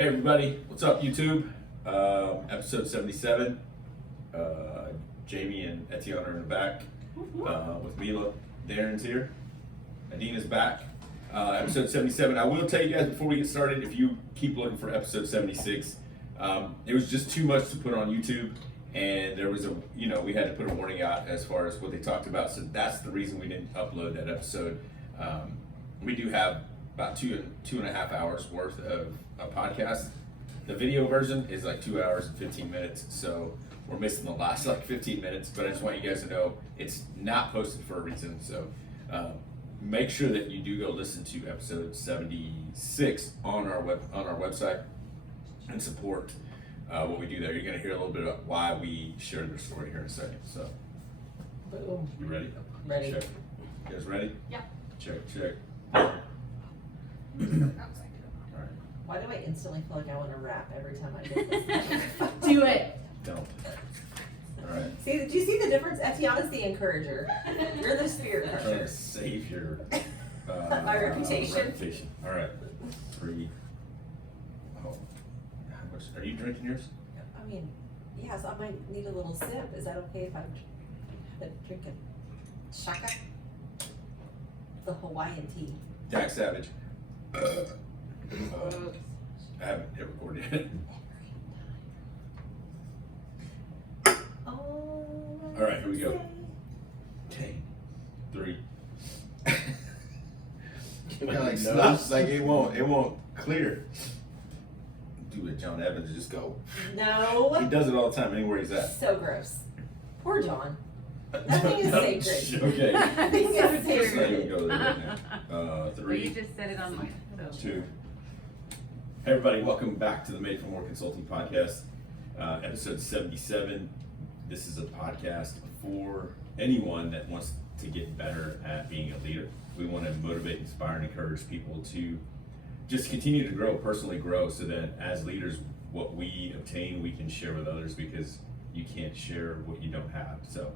Hey everybody, what's up YouTube? Episode 77. Jamie and Etienne are in the back with Mila. Darren's here. Adina's back. Episode 77. I will tell you guys before we get started, if you keep looking for episode 76, it was just too much to put on YouTube, and there was we had to put a warning out as far as what they talked about, so that's the reason we didn't upload that episode. We do have about two and a half hours worth of a podcast. The video version is like 2 hours and 15 minutes, so we're missing the last like 15 minutes, but I just want you guys to know it's not posted for a reason. So make sure that you do go listen to episode 76 on our website and support what we do there. You're going to hear a little bit about why we shared their story here in a second. So, Boom. you ready? Ready. Check. You guys ready? Yeah. Check. All right. Why do I instantly feel like I want to rap every time I get this? Do it. Don't. All right. See, did you see the difference? Etienne is the encourager. You're the spirit I'm trying to crusher. save your My reputation. All right. 3. Oh, how much? Are you drinking yours? I mean, yeah, so I might need a little sip. Is that okay if I drink a shaka? The Hawaiian tea. Jack Savage. I haven't hit record yet. Oh. All right, here we go. Okay. 3. Like stops, like it won't clear. Do it, John Evans, and just go. No. He does it all the time, anywhere he's at. So gross. Poor John. Nothing is sacred. Okay. Nothing is Let's not sacred. even go there right now. Well, you 3, just said it on mine. So. 2. Hey everybody, welcome back to the Made for More Consulting Podcast, episode 77. This is a podcast for anyone that wants to get better at being a leader. We want to motivate, inspire, and encourage people to just continue to grow, personally grow, so that as leaders, what we obtain, we can share with others, because you can't share what you don't have. So,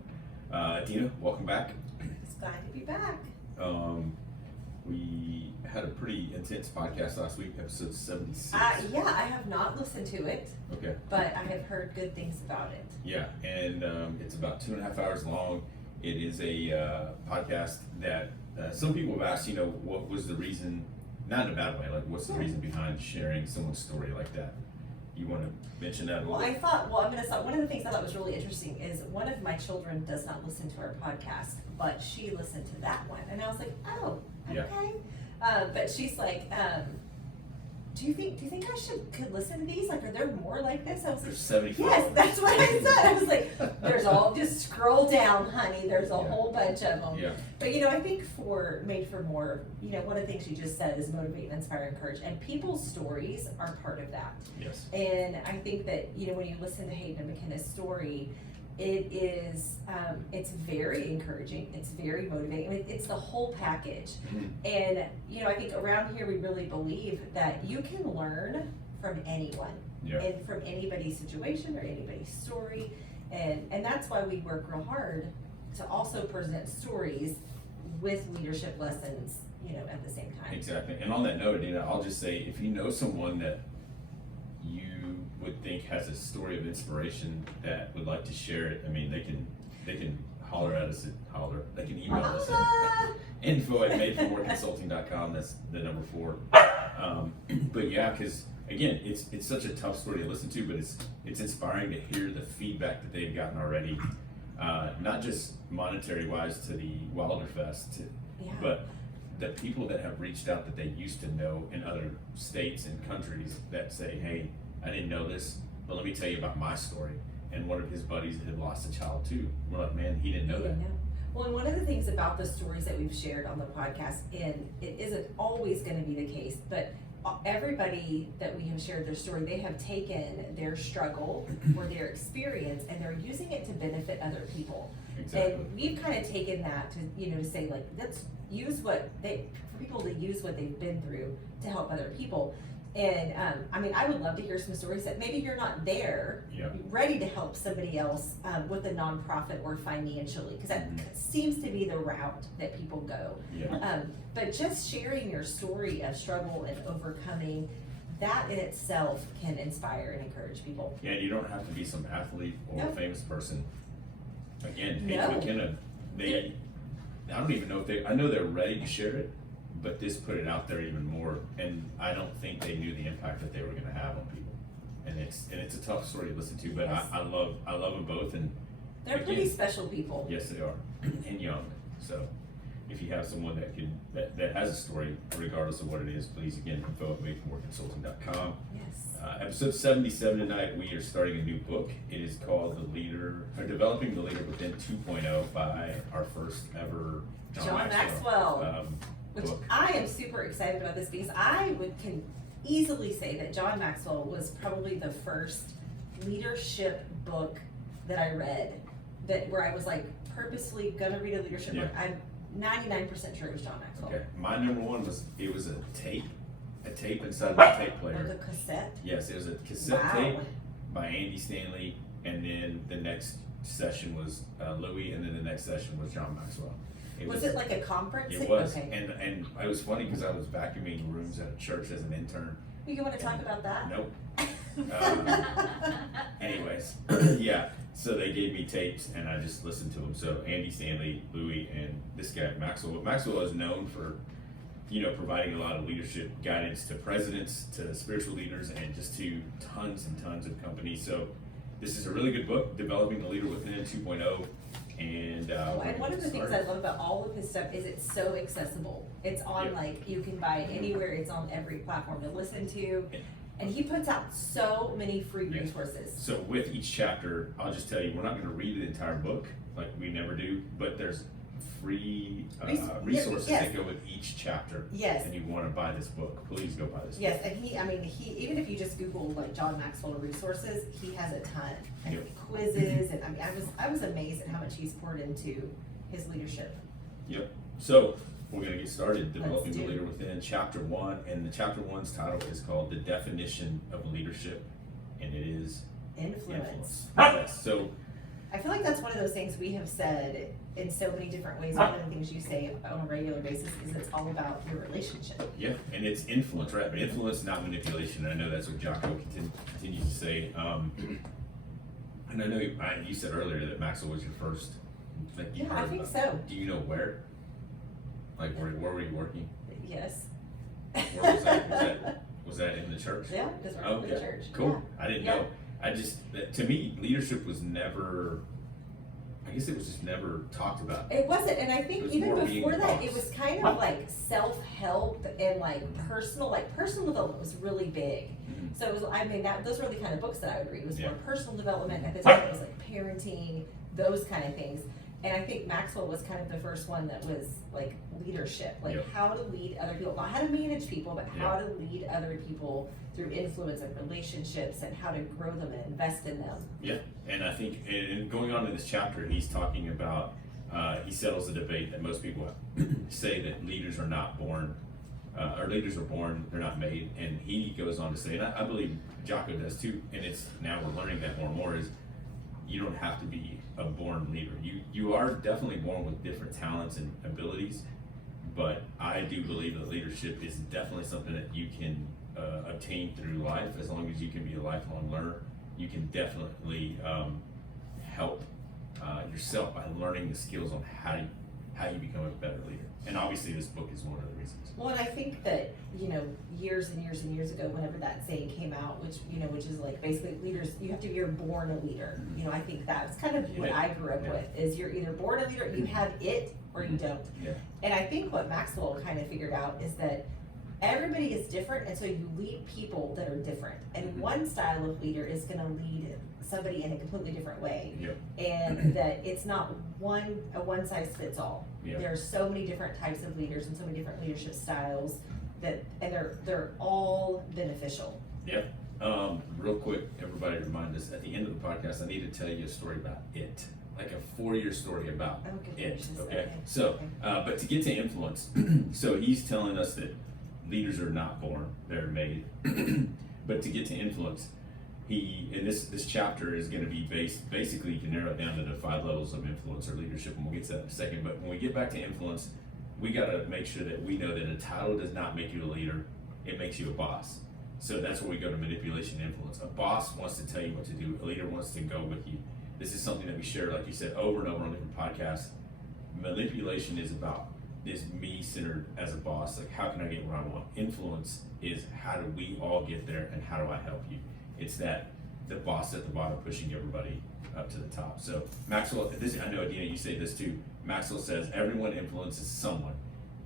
Adina, welcome back. It's glad to be back. We had a pretty intense podcast last week, episode 76. Yeah, I have not listened to it, Okay. but I have heard good things about it. Yeah, and it's about 2.5 hours long. It is a podcast that some people have asked, what was the reason, not in a bad way, like what's the reason behind sharing someone's story like that? You want to mention that a little Well, bit? I'm going to start. One of the things I thought was really interesting is one of my children does not listen to our podcast, but she listened to that one. And I was like, oh, okay. Yeah. But she's like, do you think I could listen to these? Like, are there more like this? I was There's like, 74. yes, that's what I said. I was like, there's just scroll down, honey. There's a whole bunch of them. Yeah. But I think for Made for More, one of the things you just said is motivate, inspire, encourage, and people's stories are part of that. Yes. And I think that when you listen to Hayden and McKenna's story, it is it's very encouraging. It's very motivating. I mean, it's the whole package. Mhm. And I think around here we really believe that you can learn from anyone Yeah. and from anybody's situation or anybody's story, and that's why we work real hard to also present stories with leadership lessons, at the same time. Exactly. And on that note, Adina, I'll just say, if you know someone that you would think has a story of inspiration that would like to share it, I mean, they can holler at us they can email us at info@madeformoreconsulting.com. That's the number 4. But yeah, because again, it's such a tough story to listen to, but it's inspiring to hear the feedback that they've gotten already, not just monetary wise to the Wilderfest, Yeah. but the people that have reached out that they used to know in other states and countries that say, hey, I didn't know this, but let me tell you about my story. And one of his buddies had lost a child too. We're like, man, he didn't know that. Well, and one of the things about the stories that we've shared on the podcast, and it isn't always going to be the case, but everybody that we have shared their story, they have taken their struggle or their experience and they're using it to benefit other people. Exactly. And we've kind of taken that to, to say, like, let's use for people to use what they've been through to help other people. And I mean, I would love to hear some stories that maybe you're not there, ready to help somebody else with a nonprofit or financially, because that seems to be the route that people go. Yeah. But just sharing your story of struggle and overcoming that in itself can inspire and encourage people. Yeah, you don't have to be some athlete or Nope. famous person. Again, No. people can, I don't even know if I know they're ready to share it, but this put it out there even more, and I don't think they knew the impact that they were gonna have on people. And it's a tough story to listen to, but Yes. I love them both, and They're pretty Again. special people. yes, they are, and young. So if you have someone that has a story, regardless of what it is, please, again, info@makeitworkconsulting.com. Yes. Episode 77 tonight, we are starting a new book. It is called Developing the Leader Within 2.0 by our first ever John Maxwell. Which book. I am super excited about this because can easily say that John Maxwell was probably the first leadership book that I read where I was like purposely gonna read a leadership book. I'm 99% sure it was John Maxwell. Okay, my number one was a tape inside my tape Or player. the cassette. Yes, it was a cassette Wow. tape by Andy Stanley, and then the next session was Louis, and then the next session was John Maxwell. Was it like a conference? It was, Okay. and it was funny because I was vacuuming rooms at a church as an intern. You want to talk about that? Nope. Anyways, yeah. So they gave me tapes, and I just listened to them. So Andy Stanley, Louis, and this guy Maxwell. Maxwell is known for, providing a lot of leadership guidance to presidents, to spiritual leaders, and just to tons and tons of companies. So this is a really good book, Developing the Leader Within 2.0. And one of the things I love about all of his stuff is it's so accessible. It's on you can buy it anywhere. It's on every platform to listen to. And he puts out so many free resources. So with each chapter, I'll just tell you, we're not going to read the entire book like we never do, but there's free resources yes. that go with each chapter. Yes. And you want to buy this book, please go buy this Yes, and he even if you just Google like John Maxwell resources, he has a ton. And quizzes, and I was amazed at how much he's poured into his leadership. Yep. So we're going to get started, Developing Let's the do Leader Within, Chapter 1, and the Chapter 1's title is called The Definition of Leadership, and it is Influence. Yes. So I feel like that's one of those things we have said in so many different ways. One of the things you say on a regular basis is it's all about your relationship. yeah, and it's influence, right? But influence, not manipulation. And I know that's what Jocko continues to say. And I know you said earlier that Maxwell was your first. Like you Yeah, I heard think about. so. Do you know where? Like where were you working? Yes. Where was that? Was that in the church? Yeah, because we're in the church. Cool. I didn't Yeah. know. To me, leadership was never. I guess it was just never talked about. It wasn't, and I It think was even more being before that, boss. it was kind of like self-help and personal development was really big. Mhm. So it was, those were the kind of books that I would read. It was Yeah. more personal development. At the time, it was like parenting, those kind of things. And I think Maxwell was kind of the first one that was like leadership, like Yep. how to lead other people, not how to manage people, but how Yeah. to lead other people through influence and relationships and how to grow them and invest in them. Yeah, and I think, and going on in this chapter, he's talking about, he settles the debate that most people say that leaders are not born, or leaders are born, they're not made. And he goes on to say, and I believe Jocko does too, and it's now we're learning that more and more, is you don't have to be a born leader. You are definitely born with different talents and abilities, but I do believe that leadership is definitely something that you can obtain through life. As long as you can be a lifelong learner, you can definitely help yourself by learning the skills on how you become a better leader. And obviously this book is one of the reasons. Well, and I think that, years and years and years ago, whenever that saying came out, which is like basically leaders, you're born a leader. I think that's kind of what I grew up with, is you're either born a leader, you have it, or you don't. Yeah. And I think what Maxwell kind of figured out is that everybody is different, and so you lead people that are different. And one style of leader is gonna lead somebody in a completely different way. Yep. And that it's not a one size fits all. Yep. There are so many different types of leaders and so many different leadership styles and they're all beneficial. Yep. Real quick, everybody remind us, at the end of the podcast, I need to tell you a story about it. Like a 4-year story about Oh, good it. gracious, Okay. okay. So, but to get to influence, so he's telling us that leaders are not born, they're made. But to get to influence, in this chapter is going to be basically you can narrow it down to the 5 levels of influence or leadership, and we'll get to that in a second. But when we get back to influence, we got to make sure that we know that a title does not make you a leader, it makes you a boss. So that's where we go to manipulation and influence. A boss wants to tell you what to do. A leader wants to go with you. This is something that we share, like you said, over and over on different podcasts. Manipulation is about this me-centered as a boss. Like, how can I get where I want? Influence is how do we all get there and how do I help you? It's that the boss at the bottom pushing everybody up to the top. So Maxwell, I know Adina, you say this too. Maxwell says everyone influences someone.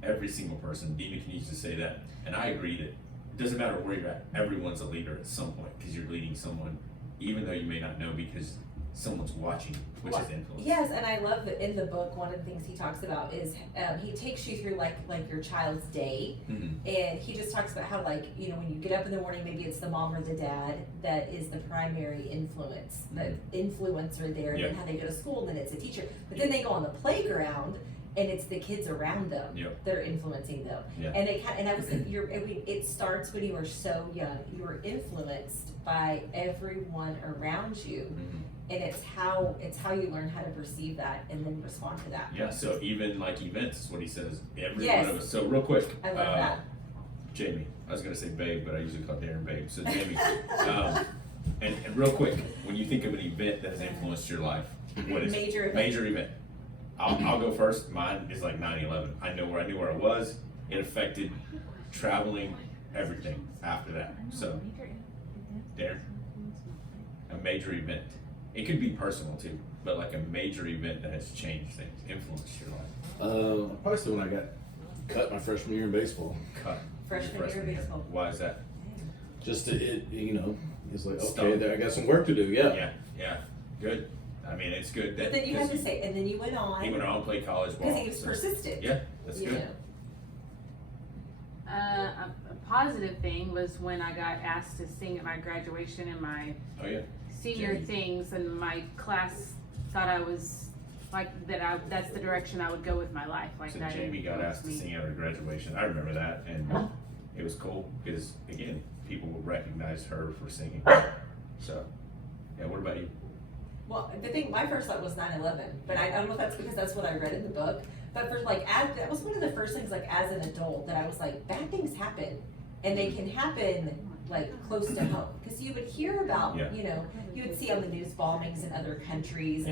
Every single person. Adina can used to say that. And I agree that it doesn't matter where you're at. Everyone's a leader at some point because you're leading someone, even though you may not know because someone's watching, which is influence. Yes, and I love that in the book, one of the things he talks about is he takes you through like your child's day, and he just talks about how, like, you know, when you get up in the morning, maybe it's the mom or the dad that is the primary influence, the influencer there, and then how they go to school, and then it's a teacher, but then they go on the playground, and it's the kids around them that are influencing them. And I was like, it starts when you are so young. You are influenced by everyone around you. And it's how you learn how to perceive that and then respond to that. Yeah, so even like events is what he says. Every one of us. So real quick, I love that. Jamie, I was gonna say babe, but I usually call Darren babe. So Jamie, and real quick, when you think of an event that has influenced your life, what is Major it? event. Major event. I'll go first. Mine is like 9/11. I knew where I was. It affected traveling, everything after that. So, Darren, a major event. It could be personal too, but like a major event that has changed things, influenced your life. Probably still when I got cut my freshman year in baseball. Cut. Freshman year of baseball. Why is that? Just it's like, Stop. okay, there I got some work to do. Yeah. Yeah. Good. I mean, it's good that. But then you have to say, and then you went on. He went on to play college ball. Because he was persistent. Yeah, that's you good. know. A positive thing was when I got asked to sing at my graduation and my senior Jamie. things, and my class thought I was like that. That's the direction I would go with my life. Like So that. Jamie got asked to sing at her graduation. I remember that, and it was cool because again, people would recognize her for singing. So, yeah. What about you? Well, the thing, my first thought was 9/11, but I don't know if that's because that's what I read in the book. But for like, that was one of the first things, like as an adult, that I was like, bad things happen, and they can happen like close to home. Because you would hear about, you know, you would see on the news bombings in other countries,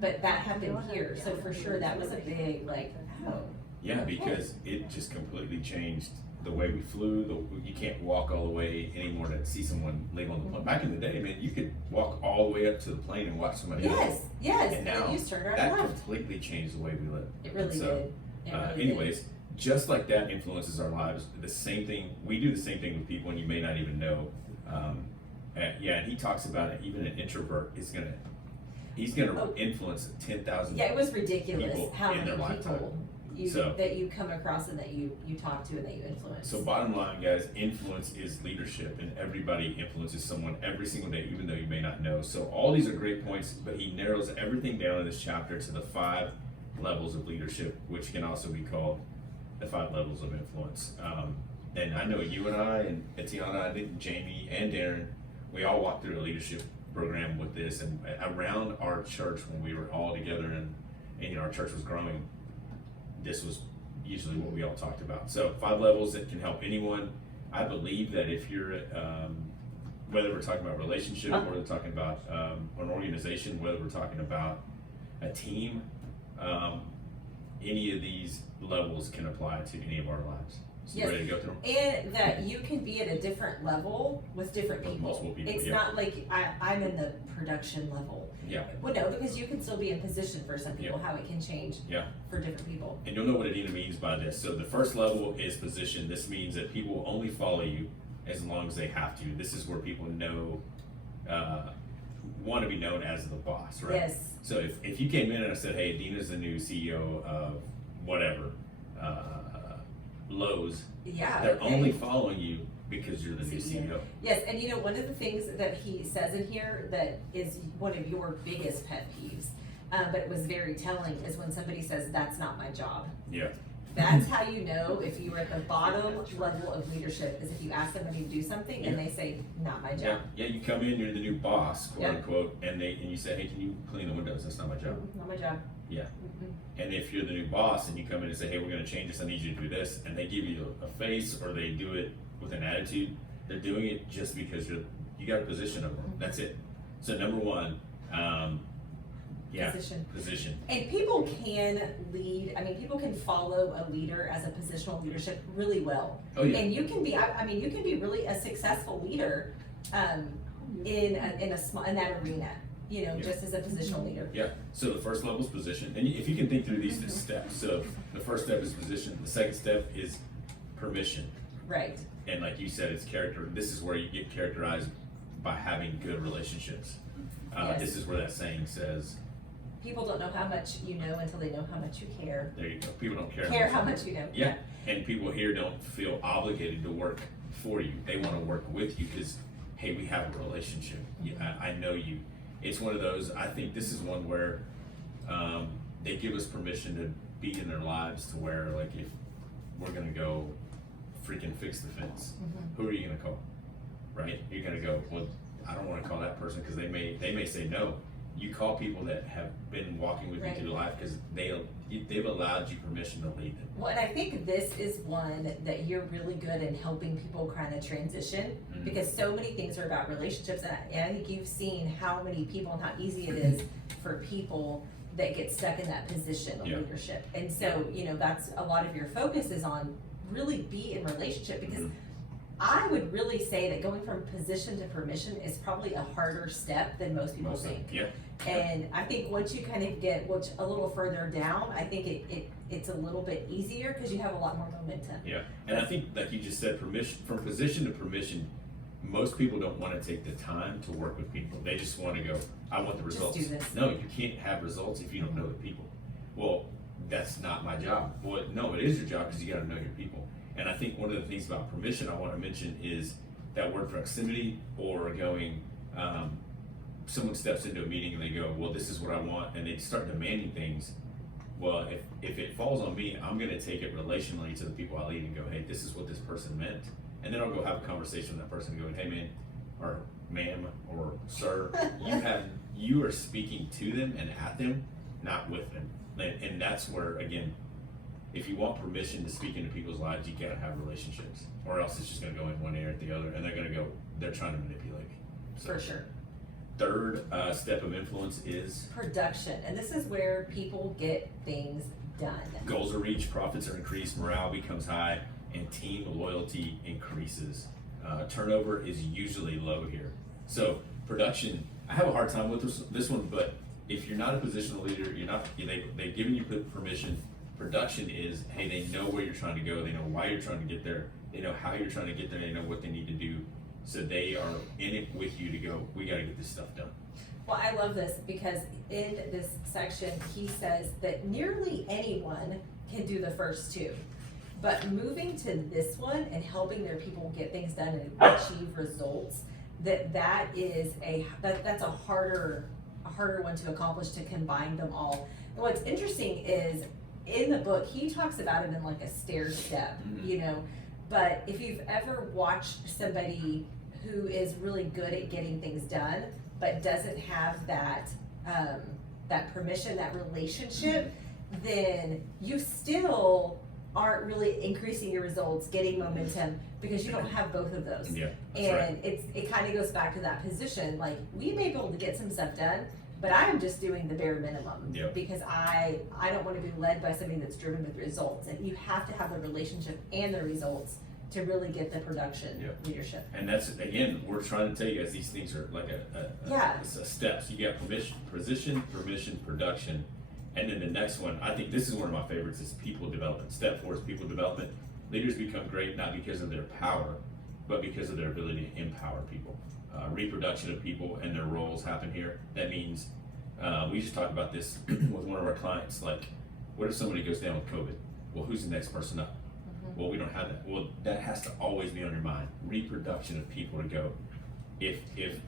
but that happened here. So for sure, that was a big like, oh. Yeah, okay. because it just completely changed the way we flew. You can't walk all the way anymore to see someone live on the plane. Back in the day, man, you could walk all the way up to the plane and watch somebody else. Yes, And and now then you just turned around that and left. completely changed the way we live. It really So, did. It really anyways, just like that influences our lives. The same thing, we do the same thing with people, and you may not even know. And he talks about it. Even an introvert is he's gonna influence 10,000. Yeah, it was ridiculous people how in many their lifetime. people that you come across and that you talk to and that you influence. So bottom line, guys, influence is leadership, and everybody influences someone every single day, even though you may not know. So all these are great points, but he narrows everything down in this chapter to the 5 levels of leadership, which can also be called the 5 levels of influence. And I know you and I and Etiana, I think Jamie and Darren, we all walked through a leadership program with this, and around our church when we were all together and you know, our church was growing, this was usually what we all talked about. So 5 levels that can help anyone. I believe that if you're, whether we're talking about relationship, or we're talking about an organization, whether we're talking about a team, any of these levels can apply to any of our lives. So you ready to go through them? And that you can be at a different level with different people. Multiple people, It's not like I'm in the production level. Yeah. Well, no, because you can still be in position for some people, how it can change for different people. And you'll know what Adina means by this. So the first level is position. This means that people will only follow you as long as they have to. This is where people know, want to be known as the boss, right? Yes. So if you came in and I said, hey, Adina's the new CEO of whatever, Lowe's, they're only following you because you're the new CEO. Yes, and you know, one of the things that he says in here that is one of your biggest pet peeves, but it was very telling, is when somebody says, that's not my job. Yeah. That's how you know if you are at the bottom level of leadership, is if you ask somebody to do something and they say, not my job. Yeah, you come in, you're the new boss, quote unquote, and you say, hey, can you clean the windows? That's not my job. Not my job. Yeah. And if you're the new boss and you come in and say, hey, we're going to change this, I need you to do this, and they give you a face or they do it with an attitude, They're doing it just because you got a position over them. That's it. So number one, position. And people can lead, I mean, people can follow a leader as a positional leadership really well. Oh yeah. And you can be, I mean, you can be really a successful leader in that arena, you know, just as a positional leader. Yeah. So the first level is position, and if you can think through these steps. So the first step is position. The second step is permission. Right. And like you said, it's character. This is where you get characterized by having good relationships. Yes. This is where that saying says, people don't know how much you know until they know how much you care. there you go. People don't care How much you know. Yeah. And people here don't feel obligated to work for you. They want to work with you because, hey, we have a relationship. I know you. It's one of those, I think this is one where they give us permission to be in their lives to where, like, if we're going to go freaking fix the fence, who are you going to call? Right? You're going to go, well, I don't want to call that person because they may say no. You call people that have been walking with you through life because they've allowed you permission to lead them. Well, and I think this is one that you're really good in helping people kind of transition because so many things are about relationships, and I think you've seen how many people and how easy it is for people that get stuck in that position of leadership. And so, you know, that's a lot of your focus is on really be in relationship because I would really say that going from position to permission is probably a harder step than most people think. Yeah. And I think once you kind of get a little further down, I think it's a little bit easier because you have a lot more momentum. Yeah, and I think like you just said, permission from position to permission. Most people don't want to take the time to work with people. They just want to go, I want the results. Just do this. No, you can't have results if you don't know the people. Well, that's not my job. Well, no, it is your job because you got to know your people. And I think one of the things about permission I want to mention is that word proximity, or going, someone steps into a meeting and they go, well, this is what I want, and they start demanding things. Well, if it falls on me, I'm going to take it relationally to the people I lead and go, hey, this is what this person meant. And then I'll go have a conversation with that person going, hey man, or ma'am, or sir, you are speaking to them and at them, not with them. And that's where, again, if you want permission to speak into people's lives, you gotta have relationships, or else it's just gonna go in one ear at the other, and they're trying to manipulate me. So, For sure. Third step of influence is Production, and this is where people get things done. goals are reached, profits are increased, morale becomes high, and team loyalty increases. Turnover is usually low here. So production, I have a hard time with this one, but if you're not a positional leader, they've given you permission. Production is, hey, they know where you're trying to go, they know why you're trying to get there, they know how you're trying to get there, they know what they need to do. So they are in it with you to go, we gotta get this stuff done. Well, I love this because in this section, he says that nearly anyone can do the first two. But moving to this one and helping their people get things done and achieve results, that's a harder one to accomplish, to combine them all. And what's interesting is in the book, he talks about it in like a stair step, you know, but if you've ever watched somebody who is really good at getting things done, but doesn't have that permission, that relationship, then you still aren't really increasing your results, getting momentum, because you don't have both of those. Yeah, that's and right. it kind of goes back to that position. Like, we may be able to get some stuff done, but I'm just doing the bare minimum because I don't want to be led by somebody that's driven with results. And you have to have the relationship and the results to really get the production leadership. And that's, again, we're trying to tell you guys these things are like a steps. You got position, permission, production. And then the next one, I think this is one of my favorites, is people development. Step 4 is people development. Leaders become great not because of their power, but because of their ability to empower people. Reproduction of people and their roles happen here. That means, we just talked about this with one of our clients, like, what if somebody goes down with COVID? Well, who's the next person up? Well, we don't have that. Well, that has to always be on your mind. Reproduction of people to go. If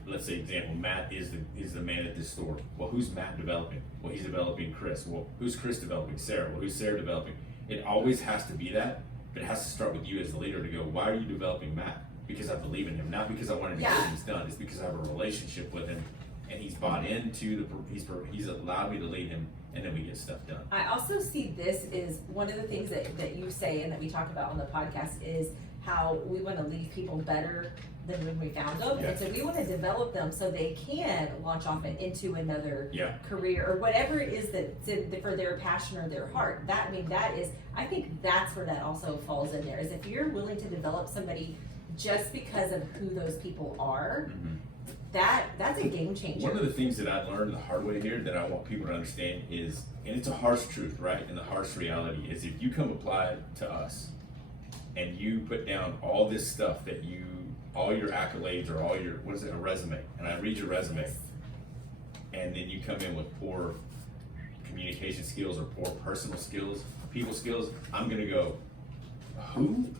let's say, example, Matt is the man at this store. Well, who's Matt developing? Well, he's developing Chris. Well, who's Chris developing? Sarah. Well, who's Sarah developing? It always has to be that, but it has to start with you as the leader to go, why are you developing Matt? Because I believe in him, not because I want him to get things done. It's because I have a relationship with him, and he's bought into he's allowed me to lead him, and then we get stuff done. I also see this is one of the things that you say and that we talk about on the podcast is how we want to leave people better than when we found them. Yeah. And so we want to develop them so they can launch off into another Yeah. career or whatever it is for their passion or their heart. I think that's where that also falls in there, is if you're willing to develop somebody just because of who those people are, that's a game changer. One of the things that I learned the hard way here that I want people to understand is, and it's a harsh truth, right? And the harsh reality is, if you come apply to us and you put down all this stuff all your accolades or all your, a resume, and I read your resume, and then you come in with poor communication skills or poor personal skills, people skills, I'm gonna go, who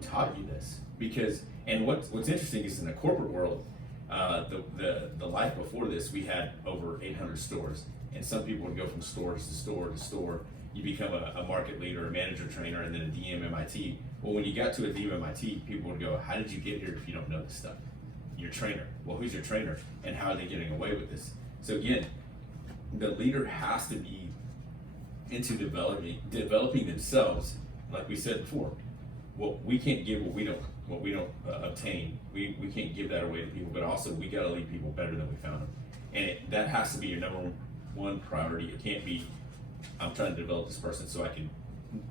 taught you this? Because, and what's interesting is in the corporate world, the life before this, we had over 800 stores, and some people would go from store to store to store. You become a market leader, a manager trainer, and then a DM MIT. Well, when you got to a DM MIT, people would go, how did you get here if you don't know this stuff? Your trainer. Well, who's your trainer? And how are they getting away with this? So again, the leader has to be into developing themselves, like we said before. Well, we can't give what we don't obtain. We can't give that away to people, but also we gotta leave people better than we found them. And that has to be your number one priority. It can't be, I'm trying to develop this person so I can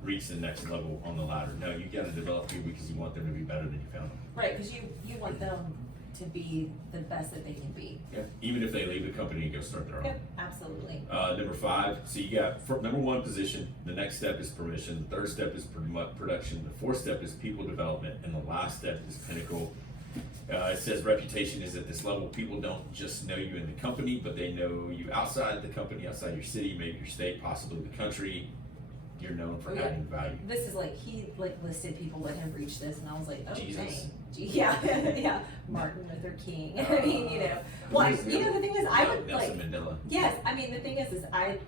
reach the next level on the ladder. No, you gotta develop people because you want them to be better than you found them. Right, because you want them to be the best that they can be. Yeah. Even if they leave the company and go start their own. Yep, absolutely. Number 5, so you got number 1, position. The next step is permission. The third step is production. The fourth step is people development. And the last step is pinnacle. It says reputation is at this level. People don't just know you in the company, but they know you outside the company, outside your city, maybe your state, possibly the country. You're known for adding value. This is he listed people that have reached this, and I was like, oh, Jesus. dang. Yeah, Martin Luther King. I mean, well, the thing is, I would Nelson Mandela. Yes, I mean, the thing is I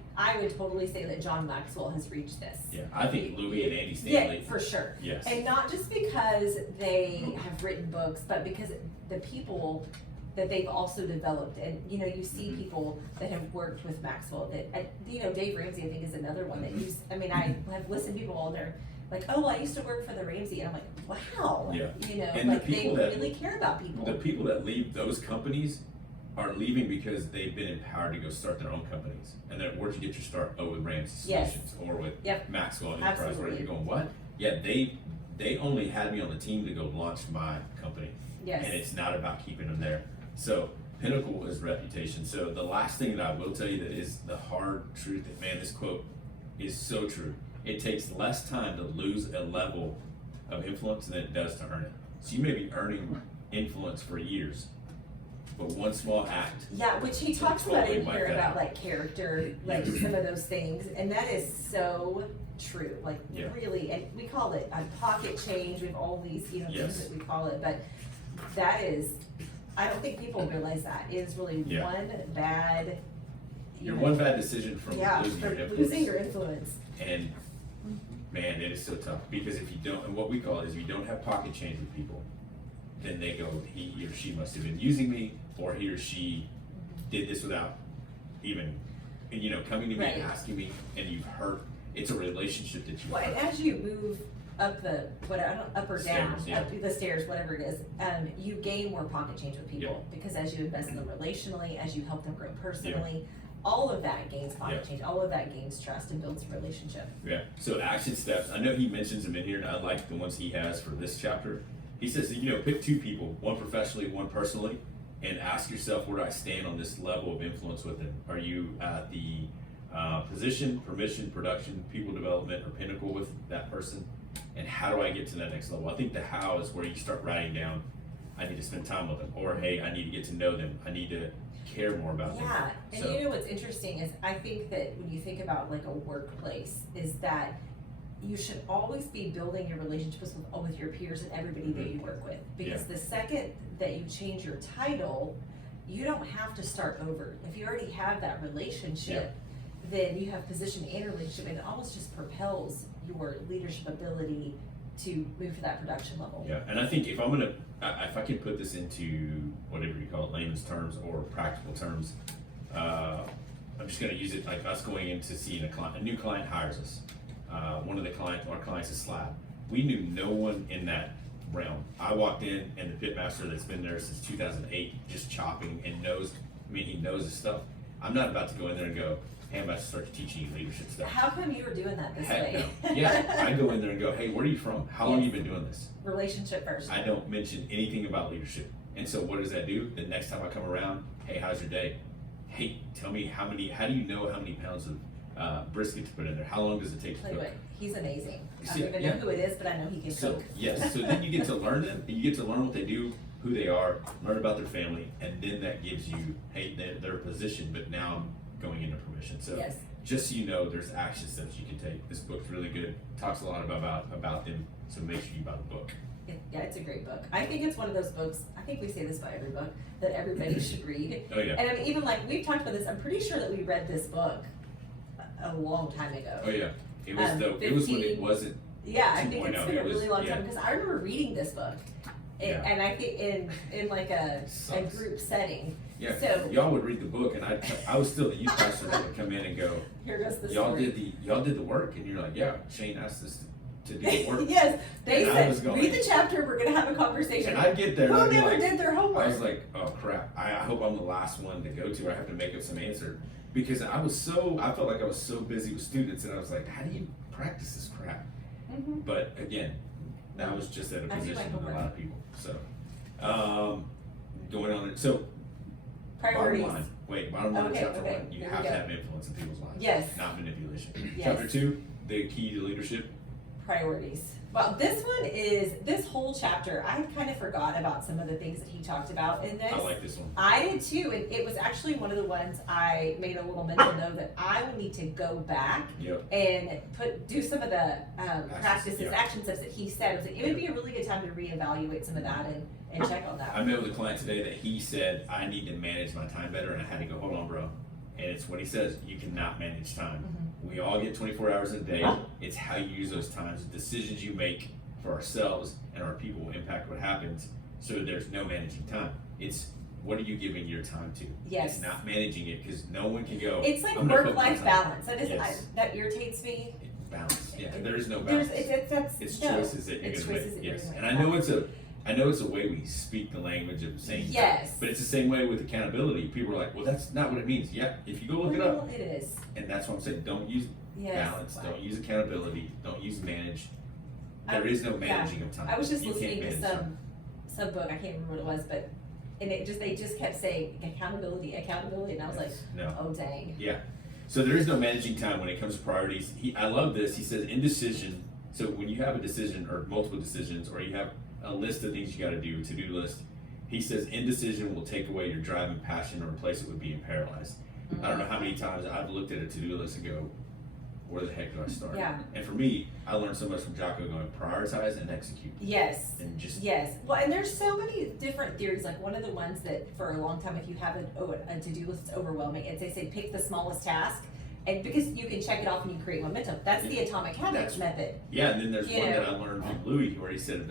would totally say that John Maxwell has reached this. Yeah, I think Louis and Andy Stanley. Yeah, for sure. Yes. And not just because they have written books, but because the people that they've also developed. And, you see people that have worked with Maxwell that, Dave Ramsey, I think, is another one that I have listened to people all there, like, oh, I used to work for the Ramsey. And I'm like, wow. Yeah. And the people they really care about people. The people that leave those companies are leaving because they've been empowered to go start their own companies. And then where'd you get your start? Oh, with Ramsey Solutions or with Maxwell Enterprise. Where you're going, what? Yeah, they only had me on the team to go launch my company. Yes. And it's not about keeping them there. So pinnacle is reputation. So the last thing that I will tell you that is the hard truth, that man, this quote is so true. It takes less time to lose a level of influence than it does to earn it. So you may be earning influence for years, but one small act. Yeah, which he talks about in here that. about character, some of those things, and that is so true. Really, and we call it a pocket change. We have all these things that we call it, but that is, I don't think people realize that it is really one bad. One bad decision from losing your influence. And man, it is so tough because if you don't, and what we call it is, if you don't have pocket change with people, then they go, he or she must have been using me, or he or she did this without even, coming to me and asking me, and you've hurt. It's a relationship that you. Well, and as you move up up or down, up the stairs, whatever it is, you gain more pocket change with people because as you invest in them relationally, as you help them grow personally. All of that gains pocket change. All of that gains trust and builds a relationship. Yeah. So action steps. I know he mentions them in here, and I like the ones he has for this chapter. He says, pick 2 people, one professionally, one personally, and ask yourself, where do I stand on this level of influence with them? Are you at the position, permission, production, people development, or pinnacle with that person? And how do I get to that next level? I think the how is where you start writing down, I need to spend time with them, or hey, I need to get to know them. I need to care more about them. Yeah, and what's interesting is I think that when you think about a workplace, is that you should always be building your relationships with your peers and everybody that you work with. Because the second that you change your title, you don't have to start over. If you already have that relationship, then you have position and relationship, and it almost just propels your leadership ability to move to that production level. Yeah, and I think if I can put this into whatever you call it, layman's terms or practical terms, I'm just going to use it like us going in to see a new client hires us. One of our clients is Slab. we knew no one in that realm. I walked in, and the pitmaster that's been there since 2008, just chopping and knows. I mean, he knows his stuff. I'm not about to go in there and go, hey, I'm about to start teaching you leadership stuff. How come you were doing that this Heck way? no. Yeah, I go in there and go, hey, where are you from? How long Yes. have you been doing this? Relationship first. I don't mention anything about leadership. And so what does that do? The next time I come around, hey, how's your day? Hey, tell me how do you know how many pounds of brisket to put in there? How long does it take to Tell you cook? what, he's amazing. I See, don't even yeah. know who it is, but I know he can So cook. yes, so then you get to learn them, and you get to learn what they do, who they are, learn about their family, and then that gives you, hey, their position, but now I'm going into permission. So Yes. just so you know, there's action steps you can take. This book's really good, talks a lot about them, so make sure you buy the book. Yeah, it's a great book. I think it's one of those books, I think we say this about every book, that everybody should read. Oh yeah, And I mean, even like, we've talked about this, I'm pretty sure that we read this book a long time ago. oh yeah. It was it was when it 15 wasn't. Yeah, I think 2.0, it's been a it was- really long yeah. time, because I remember reading this book. Yeah. And I think in like a Sucks. group setting. Yeah, So- y'all would read the book, and I was still the youth pastor that would come in and go, Here goes the y'all story. did the work, and you're like, yeah, Shane asked us to do the work. Yes, they And I was said, going- read the chapter, we're gonna have a conversation. And I'd get there, and Who I'd be never like, did their I homework? was like, oh crap, I hope I'm the last one to go to, I have to make up some answer. Because I felt like I was so busy with students, and I was like, how do you practice this crap? Mhm. But again, I was just at a I do position like with a homework. lot of people, so. Going on, so Priorities. bottom line, Okay, chapter okay, 1, you here we have to go. have influence in people's lives. Yes. Not manipulation. Yes. Chapter 2, the key to leadership. Priorities. Well, this whole chapter, I kind of forgot about some of the things that he talked about in this. I like this one. I did too, and it was actually one of the ones I made a little mental note that I will need to go back Yep. and do some of the practices, yeah. action steps that he said. I was like, it would be a really good time to reevaluate some of that and check on that. I met with a client today that he said, I need to manage my time better, and I had to go, hold on, bro. And it's what he says, you cannot manage time. We all get 24 hours in a day. It's how you use those times. The decisions you make for ourselves and our people will impact what happens. So there's no managing time. It's what are you giving your time to? Yes. It's not managing it, because no one can go. It's like "I'm gonna put my work-life time." balance. That is, Yes. that irritates me. Balance. Yeah, there is no There's, balance. it's It's choices that you're it's gonna choices make. that you're Yes, gonna and make. I know it's a way we speak the language of saying. Yes. But it's the same way with accountability. People are like, well, that's not what it means. Yeah, if you go look it up, Well, it is. and that's what I'm saying. Don't use Yes. balance. Don't use accountability. Don't use manage. There is no managing of time. I was just You can't listening to manage time. some book, I can't remember what it was, but, and they just kept saying accountability, and I was like, No. oh dang. Yeah. So there is no managing time when it comes to priorities. I love this. He says indecision. So when you have a decision or multiple decisions, or you have a list of things you got to do, a to-do list, he says indecision will take away your drive and passion and replace it with being paralyzed. I don't know how many times I've looked at a to-do list and go, where the heck do I start? Yeah. And for me, I learned so much from Jocko going prioritize and execute. Yes. And just Yes. Well, and there's so many different theories. Like one of the ones that for a long time, if you have a to-do list that's overwhelming, it's they say pick the smallest task, and because you can check it off and you create momentum. That's the atomic habits method. yeah, and then there's You one know. that I learned from Louis where he said if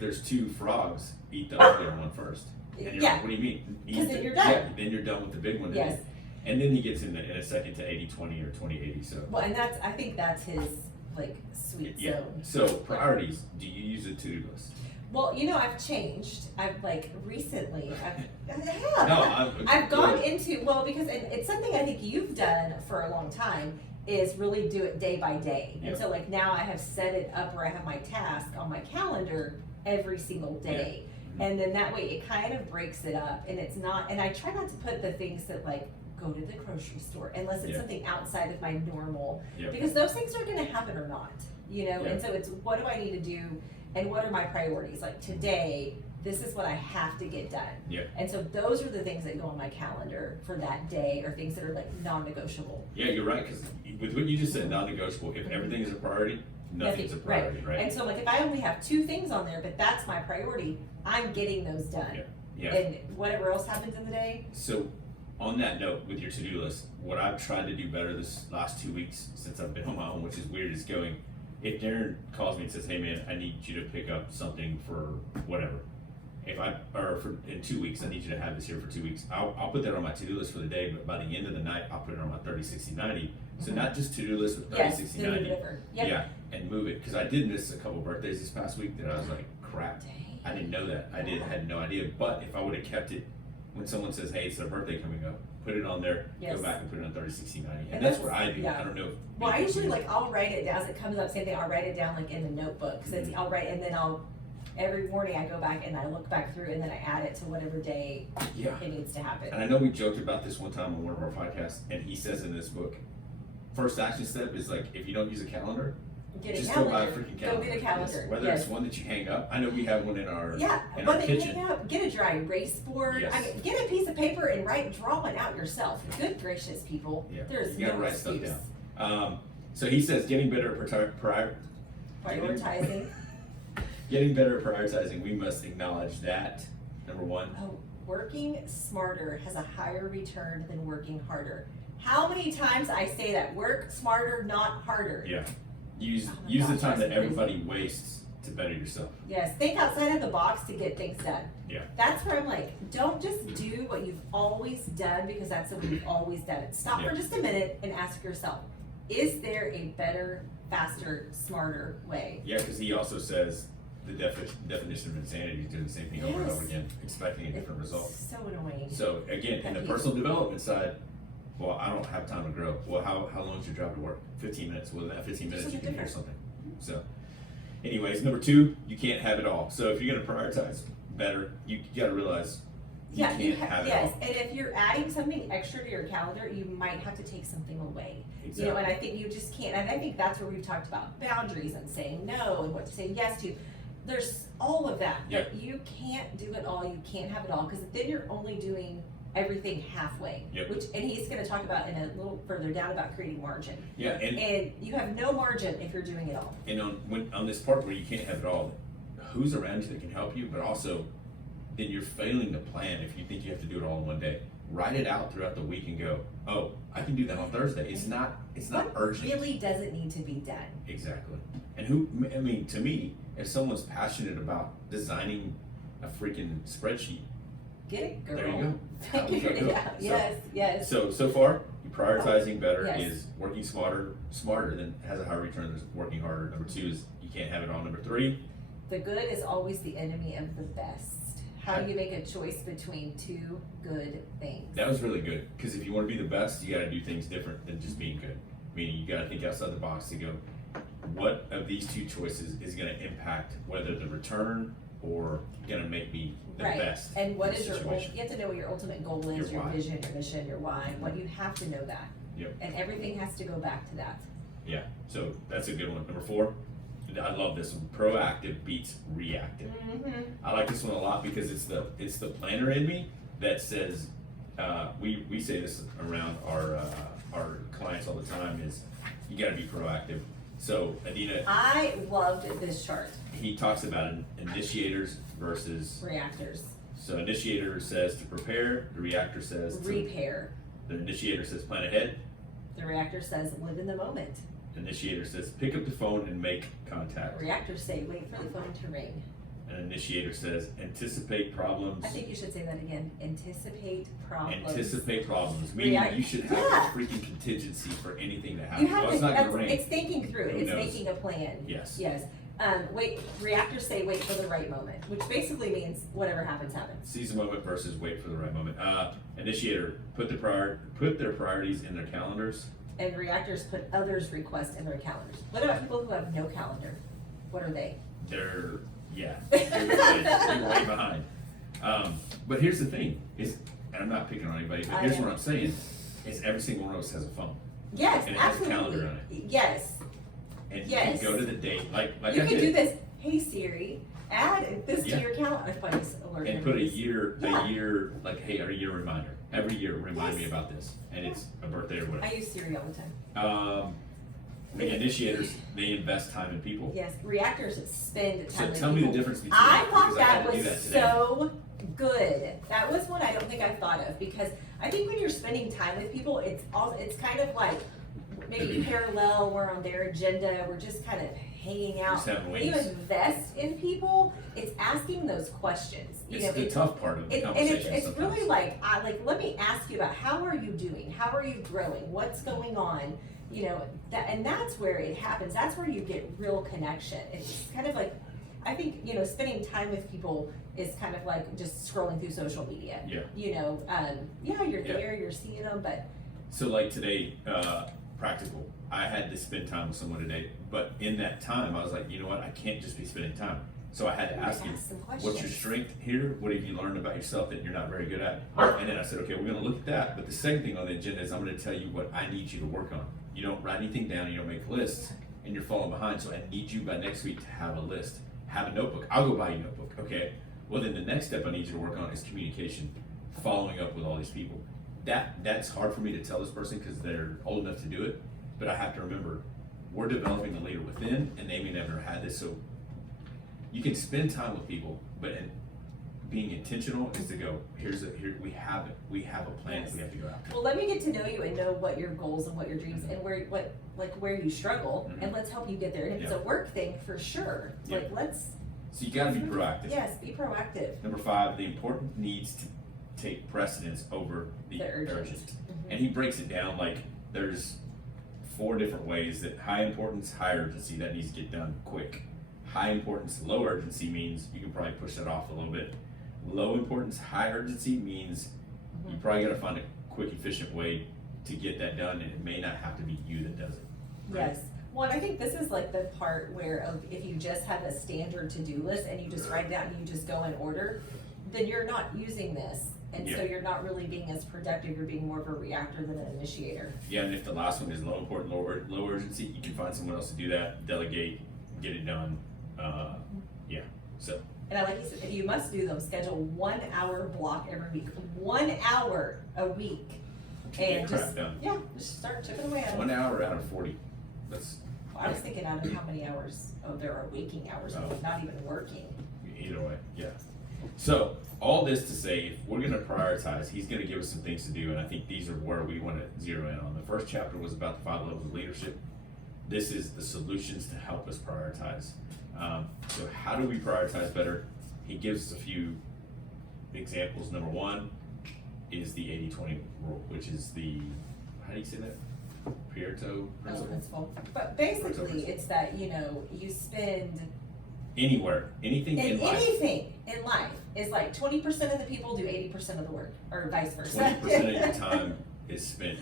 there's two frogs, eat the uglier one first. And you're Yeah. like, what do you mean? Eat 'Cause then the- you're done. Yeah, then you're done with the big one. Yes. And then he gets in a second to 80-20 or 20-80. So Well, and I think that's his like sweet yeah. zone. So priorities. Do you use a to-do list? Well, I've changed. I've like recently. I have. No, I've gone into because it's something I think you've done for a long time is really do it day by day. Yep. And so like now I have set it up where I have my task on my calendar every single day. Mhm. And then that way it kind of breaks it up, and it's not, and I try not to put the things that like go to the grocery store unless it's Yeah. something outside of my normal, Yep. because those things are gonna happen or not, Yeah. and so it's what do I need to do and what are my priorities? Like today, this is what I have to get done. Yeah. And so those are the things that go on my calendar for that day, or things that are like non-negotiable. Yeah, you're right. Because with what you just said, non-negotiable. If everything is a priority, nothing's a priority, right? And so like if I only have 2 things on there, but that's my priority, I'm getting those done. Yeah. And whatever else happens in the day, So, on that note, with your to-do list, what I've tried to do better this last 2 weeks since I've been on my own, which is weird, is going, if Darren calls me and says, hey man, I need you to pick up something for whatever. In 2 weeks, I need you to have this here for 2 weeks. I'll put that on my to-do list for the day, but by the end of the night, I'll put it on my 30, 60, 90. So not just to-do list with 30, yes, 60, then 90. whatever. Yep. Yeah, and move it, because I did miss a couple birthdays this past week that I was like, crap, I didn't know that. I had no idea. But if I would have kept it when someone says, hey, it's their birthday coming up, put it on there, Yes. go back and put it on 30, 60, 90. And And that's that's- where I do. yeah. I don't know. If Well, I maybe usually you- like, I'll write it down as it comes up, same thing, I'll write it down like in the notebook, cause I'll write, and then every morning I go back and I look back through and then I add it to whatever day Yeah. it needs to happen. And I know we joked about this one time on one of our podcasts, and he says in this book, first action step is like, if you don't use a calendar, Get a just calendar. go buy a freaking calendar. Go get a calendar. Yes. Whether Yes. it's one that you hang up. I know we have one in our Yeah, in but our they kitchen. hang up, get a dry erase board, Yes. I mean, get a piece of paper and draw one out yourself. Good gracious, people, Yeah, there's you gotta no write stuff excuse. down. So he says, getting better at Prioritizing. getting better at prioritizing, we must acknowledge that, number one. Oh, working smarter has a higher return than working harder. How many times I say that? Work smarter, not harder. Yeah. Use Oh my use the gosh, time that's that everybody wastes to better yourself. Yes, think outside of the box to get things done. Yeah. That's where I'm like, don't just do what you've always done because that's the way you've always done it. Stop Yeah. for just a minute and ask yourself, is there a better, faster, smarter way? Yeah, because he also says the definition of insanity is doing the same thing over and Yes. over again, expecting a different result. It's so annoying. So again, in the personal development side, well, I don't have time to grow. Well, how long is your drive to work? 15 minutes. Well, in that 15 minutes, you something can hear different. something. So, anyways, number two, you can't have it all. So if you're going to prioritize better, you got to realize you Yeah, can't have it yes, all. and if you're adding something extra to your calendar, you might have to take something away. Exactly. You know, and I think you just can't, and I think that's where we've talked about boundaries and saying no and what to say yes to. There's all of that, but you can't do it all, you can't have it all, because then you're only doing everything halfway. Yep. And he's gonna talk about in a little further down about creating margin. Yeah, And you have no margin if you're doing it all. and on this part where you can't have it all, who's around you that can help you, but also then you're failing to plan if you think you have to do it all in one day. Write it out throughout the week and go, oh, I can do that on Thursday. It's not What urgent. really doesn't need to be done. Exactly. And to me, if someone's passionate about designing a freaking spreadsheet, Get it, girl. there you go. Figure it out. Yes, yes. So far, prioritizing better Yes. is working smarter than has a higher return than working harder. Number two is you can't have it all. Number three, The good is always the enemy of the best. How do you make a choice between two good things? that was really good, because if you want to be the best, you got to do things different than just being good. Meaning you got to think outside the box to go, what of these two choices is going to impact whether the return or going to make me the Right. best? And what in the is your, situation. you have to know what your ultimate goal is, Your your why. vision, your mission, your why, what you have to know that. Yep. And everything has to go back to that. Yeah, so that's a good one. Number four, I love this one. Proactive beats reactive. Mm-hmm. I like this one a lot because it's the planner in me that says, we say this around our clients all the time, is you got to be proactive. So Adina, I loved this chart, he talks about initiators versus. reactors, So initiator says to prepare. The reactor says to. repair. The initiator says plan ahead. The reactor says live in the moment. The initiator says pick up the phone and make contact. Reactors say wait for the phone to ring. An initiator says anticipate problems. I think you should say that again. Anticipate problems. Anticipate problems, meaning React- you should have Yeah. a freaking contingency for anything that You happens. have Well, to, it's not gonna rain. it's thinking through, Who it's knows? making a plan. Yes. Yes. Reactors say wait for the right moment, which basically means whatever happens, happens. Seize the moment versus wait for the right moment. Initiator, put their priorities in their calendars. And reactors put others' requests in their calendars. What about people who have no calendar? What are they? They're they're way behind. But here's the thing, and I'm not picking on anybody, but I here's am. what I'm saying, is every single one of us has a phone. Yes, And it has a absolutely. calendar on Yes. And Yes. you can go to the date, like You I can did. do this. Hey Siri, add this Yeah. to your calendar. I probably just alert And him. put a year, Yeah. like, hey, a year reminder. Every year, remind me Yes. about this. And it's a birthday or I whatever. use Siri all the time. The initiators, they invest time in people. Yes, reactors spend time So with tell me the people. difference between I that, thought because I had that to do was that today. so good. That was one I don't think I thought of, because I think when you're spending time with people, it's kind of like maybe parallel, we're on their agenda, we're just kind of hanging out. Just having When you wings. invest in people, it's asking those questions. You It's know, the tough part of the and conversation it's sometimes. really like, let me ask you about how are you doing? How are you growing? What's going on? you know, and that's where it happens. That's where you get real connection. It's kind of like, I think, you know, spending time with people is kind of like just scrolling through social media. Yeah. You know, yeah, you're Yeah. there, you're seeing them, but So like today, practical, I had to spend time with someone today, but in that time, I was like, you know what, I can't just be spending time. So I had to ask him, some what's your questions. strength here? What have you learned about yourself that you're not very good at? And then I said, okay, we're gonna look at that, but the second thing on the agenda is I'm gonna tell you what I need you to work on. You don't write anything down, you don't make lists, and you're falling behind, so I need you by next week to have a list. Have a notebook. I'll go buy you a notebook, okay? Well, then the next step I need you to work on is communication, following up with all these people. That's hard for me to tell this person because they're old enough to do it, but I have to remember, we're developing a leader within, and they may never had this, so you can spend time with people, but being intentional is to go, here we have it. We have a plan that we have to go after. Well, let me get to know you and know what your goals and what your dreams and where you struggle, Mhm. and let's help you get there. And if it's a work thing, for sure, Yeah. like let's. So you gotta be proactive. Yes, be proactive. Number 5, the important needs to take precedence over the The urgent. urgent. Mhm. And he breaks it down like there's 4 different ways that high importance, high urgency, that needs to get done quick. High importance, low urgency means you can probably push that off a little bit. Low importance, high urgency means you probably gotta find a quick, efficient way to get that done, and it may not have to be you that does it. Right? Yes. Well, and I think this is like the part where if you just have a standard to-do list and you just write it out and you just go in order, then you're not using this. And so Yeah. you're not really being as productive, you're being more of a reactor than an initiator. Yeah, and if the last one is low important, low urgency, you can find someone else to do that, delegate, get it done. Yeah, so. And I like you said, if you must do them, schedule 1 hour block every week, 1 hour a week. to get And crap just, done. yeah, just start chipping away at 1 them. hour out of 40. That's I was thinking out of how many hours, there are waking hours, Oh. not even working. either way, yeah. So all this to say, if we're gonna prioritize, he's gonna give us some things to do, and I think these are where we wanna zero in on. The first chapter was about the 5 levels of leadership. This is the solutions to help us prioritize. So how do we prioritize better? He gives us a few examples. Number 1 is the 80-20 rule, which is the, how do you say that? Pareto principle? Principle. But basically, it's that, you know, you spend, Anywhere, anything in life. anything in life is like 20% of the people do 80% of the work, or vice versa. 20% of your time is spent.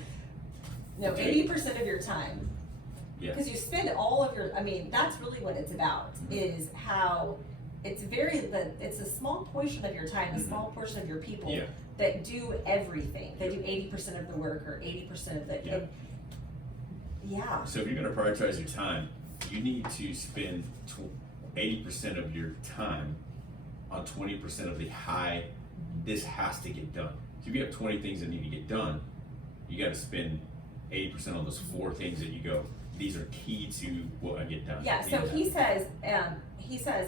No, Okay. 80% of your time. Yeah. Because you spend all of your, I mean, that's really what it's about, is how it's it's a small portion of your time, a small portion of your people Yeah. that do everything. They do 80% of the work or 80% of the, Yeah. and, yeah. So if you're gonna prioritize your time, you need to spend 80% of your time on 20% of the high, this has to get done. So if you have 20 things that need to get done, you gotta spend 80% on those 4 things that you go, these are key to what I get done. Yeah, so he says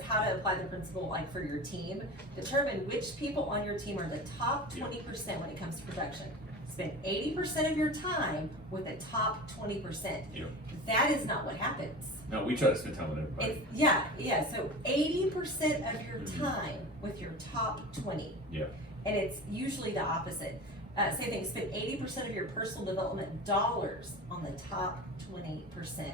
how to apply the principle like for your team. Determine which people on your team are the top 20% when it comes to production. Spend 80% of your time with the top 20%. Yeah. That is not what happens. No, we try to spend time with everybody. Yeah, so 80% of your time with your top 20. Yeah. And it's usually the opposite. Same thing, spend 80% of your personal development dollars on the top 20%.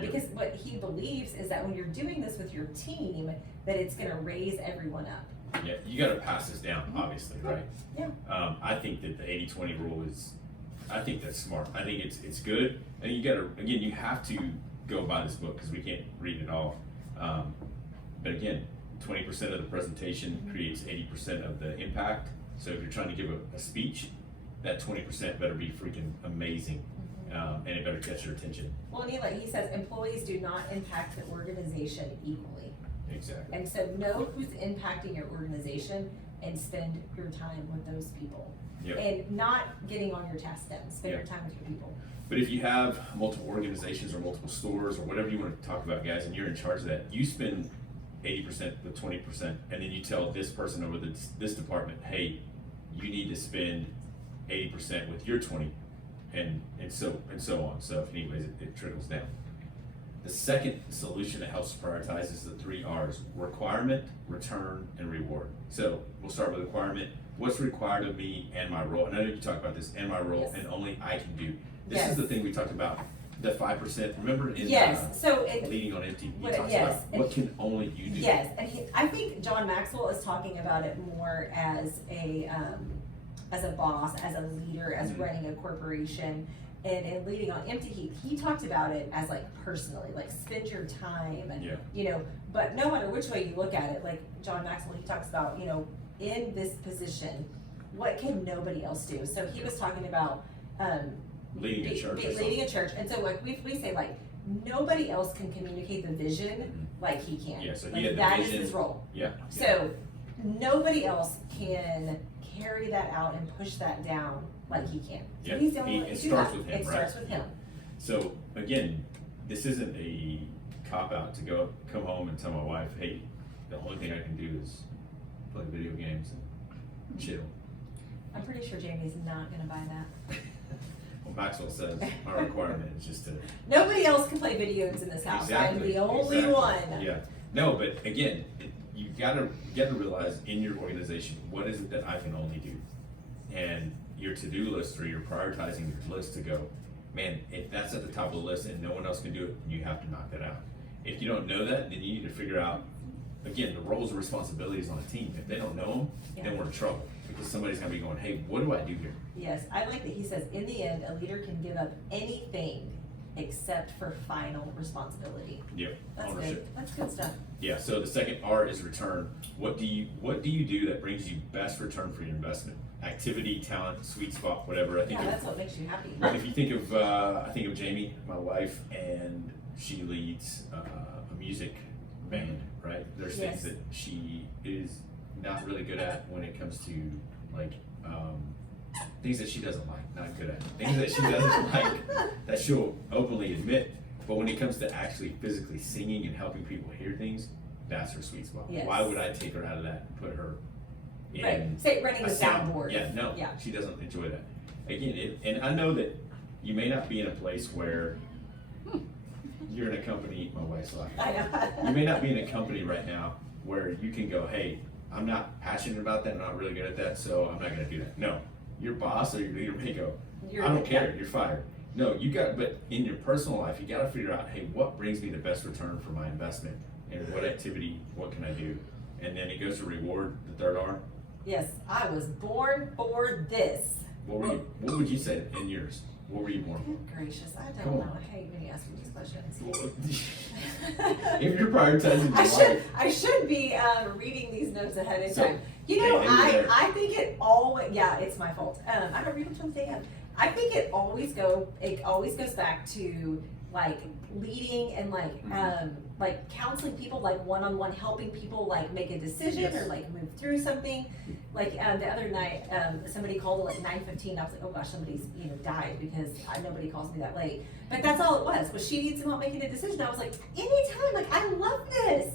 Because what he believes is that when you're doing this with your team, that it's gonna raise everyone up. Yeah, you gotta pass this down, obviously, right? Yeah. I think that the 80-20 rule is, I think that's smart. I think it's good. And you gotta, again, you have to go buy this book because we can't read it all. But again, 20% of the presentation creates 80% of the impact. So if you're trying to give a speech, that 20% better be freaking amazing. And it better catch your attention. Well, and he says employees do not impact the organization equally. Exactly. And so know who's impacting your organization and spend your time with those people. Yep. And not getting on your task down, spend your Yep. time with your people. But if you have multiple organizations or multiple stores or whatever you want to talk about, guys, and you're in charge of that, you spend 80% with 20%, and then you tell this person over this department, hey, you need to spend 80% with your 20, and so on. So anyways, it trickles down. The second solution that helps prioritize is the 3 R's: requirement, return, and reward. So we'll start with requirement. What's required of me and my role? And I know you talk about this, and my role, Yes. and only I can do. This Yes. is the thing we talked about. the 5%. Remember in Yes, so it, Leading on Empty, he What- talks yes, about and what can only you do. yes, and I think John Maxwell is talking about it more as a boss, as a leader, as Mhm. running a corporation. And in Leading on Empty, he talked about it as like personally, like spend your time and, Yeah. you know, but no matter which way you look at it, like John Maxwell, he talks about, you know, in this position, what can nobody else do? So he was talking about, Leading a church or leading something. a church, and so like we say like, nobody else can communicate the vision like he can. Yeah, so he Like, had the that is vision. his role. Yeah. So nobody else can carry that out and push that down like he can. So Yeah, he's the only he- one it to do starts that. with him, It right? starts with him. So again, this isn't a cop out to come home and tell my wife, hey, the only thing I can do is play video games and chill. I'm pretty sure Jamie's not gonna buy that. Well, Maxwell says my requirement is just to. Nobody else can play video games in this house. I'm Exactly, the only exactly. one. Yeah, no, but again, you gotta realize in your organization, what is it that I can only do? And your to-do list, or you're prioritizing your list to go, man, if that's at the top of the list and no one else can do it, you have to knock that out. If you don't know that, then you need to figure out, again, the roles and responsibilities on a team. If they don't know them, then we're in trouble, because somebody's gonna be going, hey, what do I do here? Yes, I like that he says, in the end, a leader can give up anything except for final responsibility. Yep, That's ownership. good. That's good stuff. Yeah, so the second R is return. What do you do that brings you best return for your investment? Activity, talent, sweet spot, whatever. I think Yeah, of, that's what makes you happy. if you think of, I think of Jamie, my wife, and she leads a music band, right? There's Yes. things that she is not really good at when it comes to like things that she doesn't like, not good at. Things that she doesn't like that she'll openly admit. But when it comes to actually physically singing and helping people hear things, that's her sweet spot. Yes. Why would I take her out of that and put her in Right, say running a the sound? soundboard. Yeah, no, Yeah. she doesn't enjoy that. Again, and I know that you may not be in a place where you're in a company, my wife's laughing. I know. You may not be in a company right now where you can go, hey, I'm not passionate about that, I'm not really good at that, so I'm not gonna do that. No, your boss or your leader may go, I don't care, you're fired. No, but in your personal life, you gotta figure out, hey, what brings me the best return for my investment? And what activity, what can I do? And then it goes to reward, the third R. Yes, I was born for this. What would you say in yours? What were you born Good gracious, I don't Come on. know. I hate when you ask me these questions. for? If you're prioritizing your life. I should be reading these notes ahead of So, time. You know, hey, maybe there. I think it always, yeah, it's my fault. I don't read them till the day of. I think it always goes back to like leading and like counseling people, like one-on-one, helping people like make a decision Yes. or like move through something. Like the other night, somebody called at like 9:15. I was like, oh gosh, somebody's died, because nobody calls me that late. But that's all it was she needs help making a decision. I was like, anytime, like I love this.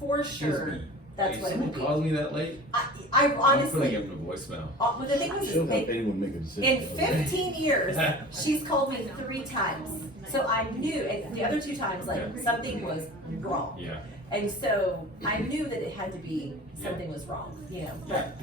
For Excuse sure, me. that's If what it someone would be. calls me that late, I I'm putting honestly, him to voicemail. but the thing I was, still is help anyone make a decision. in 15 years, she's called me 3 times. So I knew, and the other 2 times, like something was wrong. Yeah. And so I knew that it had to be something was wrong,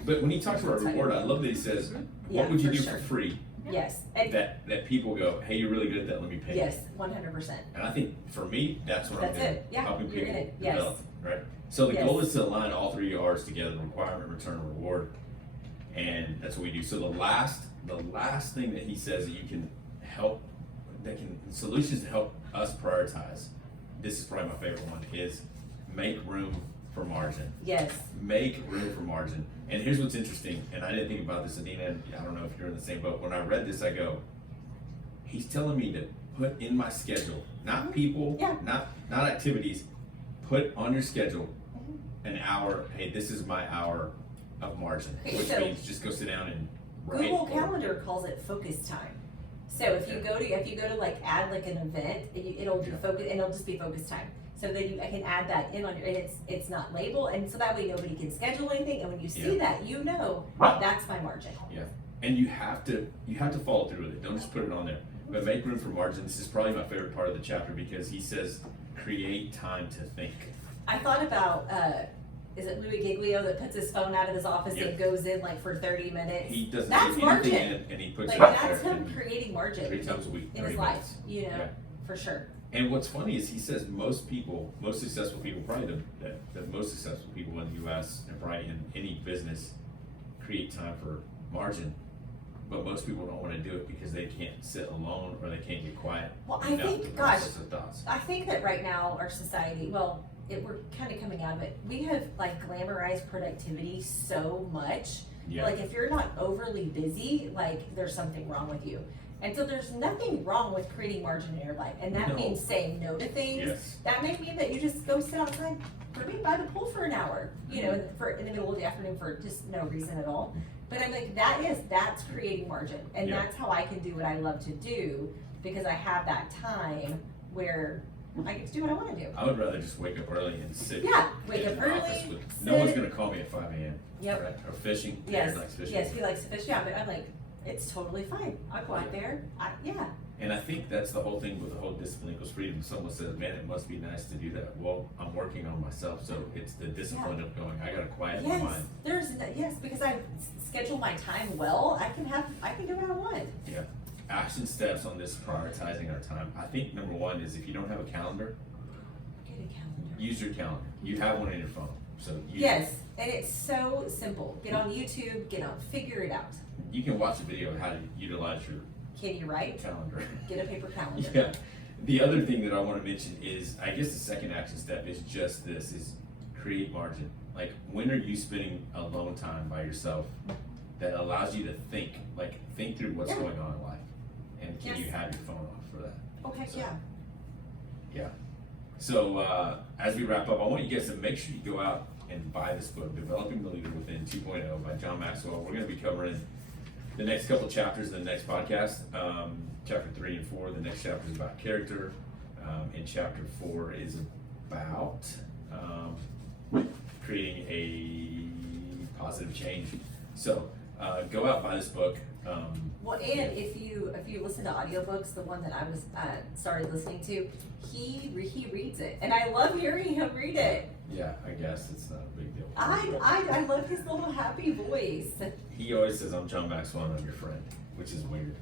But when he talks about reward, I love that he says, Yeah, what would you for do sure. for free? Yes, and That people go, hey, you're really good at that, let me pay you. yes, 100%. And I think for me, that's what I'm That's doing. it. Yeah, Helping you're people in it. Yes. develop, right? So the Yes. goal is to align all 3 R's together: requirement, return, and reward. And that's what we do. So the last thing that he says that you can help, solutions to help us prioritize, this is probably my favorite one, is make room for margin. Yes, Make room for margin. And here's what's interesting, and I didn't think about this, Adina, and I don't know if you're in the same boat. When I read this, I go, he's telling me to put in my schedule, not people, Yeah. not activities, put on your schedule an hour, hey, this is my hour of margin, Okay, which so means just go sit down and write. Google or- Calendar calls it focus time. So if you go to like add like an event, it'll do Yeah. focus, and it'll just be focus time. So then I can add that in on your, and it's not labeled, and so that way nobody can schedule anything. And when you see Yeah. that, that's my margin. Yeah, and you have to follow through with it. Don't just put it on there. But make room for margin. This is probably my favorite part of the chapter, because he says, create time to think. I thought about is it Louis Giglio that puts his phone out of his office Yeah. and goes in like for 30 minutes? He doesn't That's do anything margin. in, and he puts Like it out that's there him and creating margin 3 times a week, in 30 his life, minutes. you know, Yeah. for sure. And what's funny is he says most people, most successful people, probably the most successful people in the U.S. and probably in any business create time for margin. But most people don't want to do it because they can't sit alone or they can't get quiet. Well, I enough think, to gosh, process their thoughts. I think that right now our society, well, we're kind of coming out of it. We have like glamorized productivity so much. Yeah. Like if you're not overly busy, like there's something wrong with you. And so there's nothing wrong with creating margin in your life. And that No. means saying no to things. Yes. That may mean that you just go sit outside, for me, by the pool for an hour, you know, for in the middle of the afternoon for just no reason at all. But I'm like, that's creating margin. And Yeah. that's how I can do what I love to do because I have that time where I get to do what I want to do. I would rather just wake up early and sit. Yeah, wake in up the office early, with- no one's sit. gonna call me at 5 a.m. Yep. Right? Or fishing. Yes, Aaron likes fishing. yes, he likes to fish, yeah, but I'm like, it's totally fine. I'll go out there, yeah. And I think that's the whole thing with the whole discipline equals freedom. Someone says, man, it must be nice to do that. Well, I'm working on myself, so it's the discipline of going, I gotta quiet my Yes, mind. yes, because I schedule my time well, I can do what I want. Yeah. Action steps on this prioritizing our time. I think number one is if you don't have a calendar, Get a calendar. use your calendar. You have one in your phone. So use Yes, and it's so simple. Get on YouTube, figure it out. You can watch a video of how to utilize your Can you write? calendar. Get a paper calendar. Yeah. The other thing that I want to mention is, I guess the second action step is just this, is create margin. Like, when are you spending alone time by yourself that allows you to think through what's Yeah. going on in life? And can you Yes. have your phone off for that? Oh, heck So- yeah. Yeah. So, as we wrap up, I want you guys to make sure you go out and buy this book, Developing the Leader Within 2.0 by John Maxwell. We're going to be covering the next couple chapters in the next podcast. Chapter 3 and 4, the next chapter is about character. And chapter 4 is about creating a positive change. So, go out and buy this book. Well, and if you listen to audiobooks, the one that I was started listening to, he reads it, and I love hearing him read it. Yeah, I guess it's not a big deal. I love his little happy voice. He always says, I'm John Maxwell and I'm your friend, which is weird.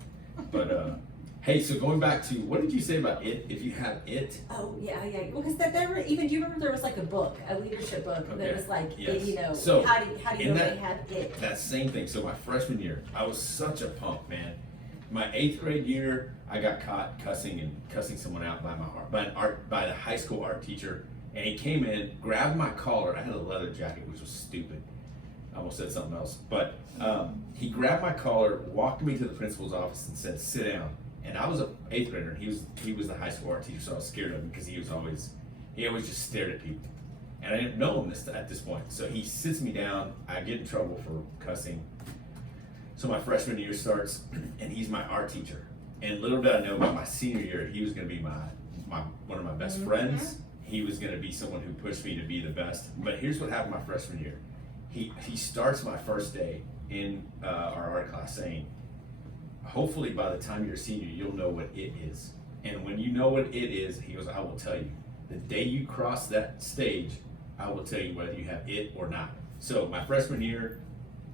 But, hey, so going back to, what did you say about it? If you have it, Oh yeah. Well, because there were even. Do you remember there was like a book, a leadership book Okay. that was like, Yes. you know, So, how do you in know that- they had it? that same thing. So my freshman year, I was such a punk, man. My 8th grade year, I got caught cussing someone out by the high school art teacher. And he came in, grabbed my collar. I had a leather jacket, which was stupid. I almost said something else. But he grabbed my collar, walked me to the principal's office and said, sit down. And I was an 8th grader, and he was the high school art teacher, so I was scared of him because he always just stared at people. And I didn't know him at this point. So he sits me down, I get in trouble for cussing. So my freshman year starts, and he's my art teacher. And little did I know, by my senior year, he was gonna be one of my best friends. He was gonna be someone who pushed me to be the best. But here's what happened my freshman year. He starts my first day in our art class saying, hopefully by the time you're a senior, you'll know what it is. And when you know what it is, he goes, I will tell you. The day you cross that stage, I will tell you whether you have it or not. So my freshman year,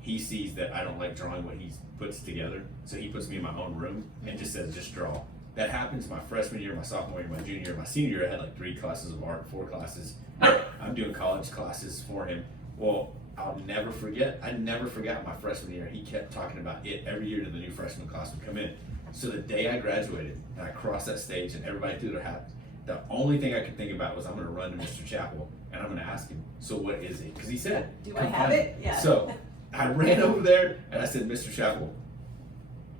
he sees that I don't like drawing what he puts together. So he puts me in my own room and just says, just draw. That happens my freshman year, my sophomore year, my junior year. My senior year, I had like 3 classes of art, 4 classes. I'm doing college classes for him. Well, I'll never forget. I never forgot my freshman year. He kept talking about it every year that the new freshman class would come in. So the day I graduated and I crossed that stage and everybody threw their hats, the only thing I could think about was I'm going to run to Mr. Chappell and I'm going to ask him, so what is it? Because he said, Do I "Come have find it?" Yeah. So I ran over there and I said, Mr. Chappell,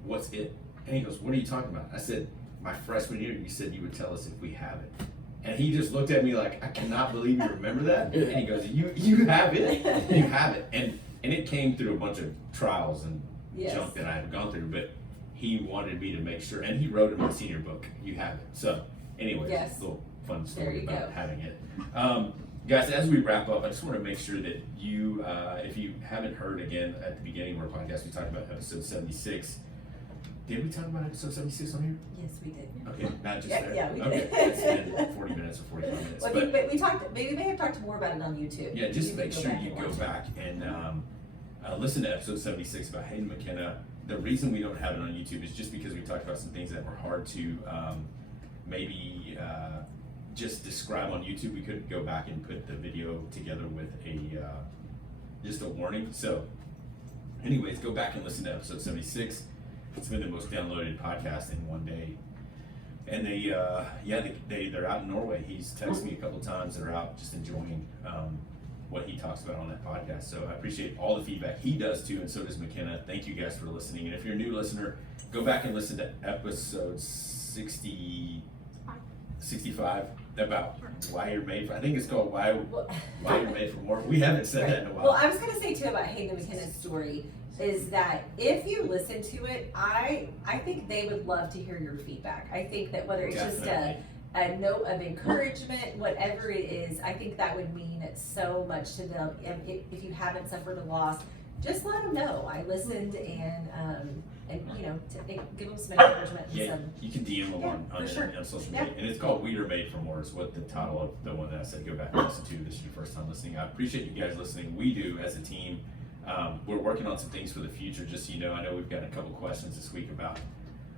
what's it? And he goes, what are you talking about? I said, my freshman year, you said you would tell us if we have it. And he just looked at me like, I cannot believe you remember that. And he goes, you have it, you have it. And it came through a bunch of trials and Yes. junk that I had gone through, but he wanted me to make sure, and he wrote in my senior book, you have it. So anyways, Yes. a little fun There story you about go. having it. Guys, as we wrap up, I just want to make sure that you, if you haven't heard again at the beginning of our podcast, we talked about episode 76. Did we talk about episode 76 on here? Yes, we did. Okay, not just Yeah, there. yeah, we Okay, did. it's been 40 minutes or 45 minutes. Well, but we talked. Maybe we may have talked more about it on YouTube. Yeah, just You make can sure back you and go watch it. back and listen to episode 76 about Hayden McKenna. The reason we don't have it on YouTube is just because we talked about some things that were hard to maybe just describe on YouTube. We couldn't go back and put the video together with a just a warning. So anyways, go back and listen to episode 76. It's been the most downloaded podcast in one day. And they're out in Norway. He's texted me a couple times. They're out just enjoying what he talks about on that podcast. So I appreciate all the feedback. He does too, and so does McKenna. Thank you guys for listening. And if you're a new listener, go back and listen to episode 65 about why you're made for. I think it's called why you're made for more. We haven't said that in a while. Well, I was gonna say too about Hayden McKenna's story is that if you listen to it, I think they would love to hear your feedback. I think that whether it's just Definitely. a note of encouragement, whatever it is, I think that would mean so much to them. If you haven't suffered a loss, just let them know. I listened and you know, give them some encouragement and Yeah, some. you can DM them on for sure. social Yeah. media. And it's called We Are Made for More is what the title of the one that I said go back and listen to. This is your first time listening. I appreciate you guys listening. We do as a team. We're working on some things for the future, just so you know. I know we've got a couple questions this week about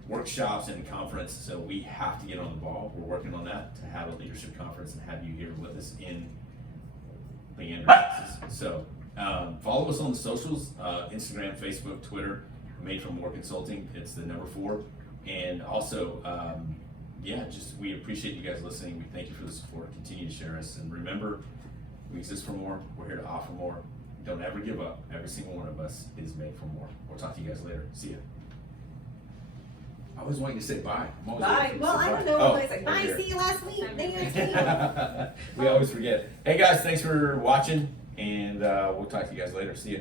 workshops and conference, so we have to get on the ball. We're working on that to have a leadership conference and have you here with us in Leander, Texas. So follow us on the socials, Instagram, Facebook, Twitter, Made from More Consulting. It's the number 4. And also, we appreciate you guys listening. We thank you for the support. Continue to share us. And remember, we exist for more. We're here to offer more. Don't ever give up. Every single one of us is made for more. We'll talk to you guys later. See ya. I always want you to say bye. I'm always Bye. waiting for you to Well, say I don't bye. know. Oh, I was like, over bye. here. See you last week. We always forget. Hey guys, thanks for watching, and we'll talk to you guys later. See ya.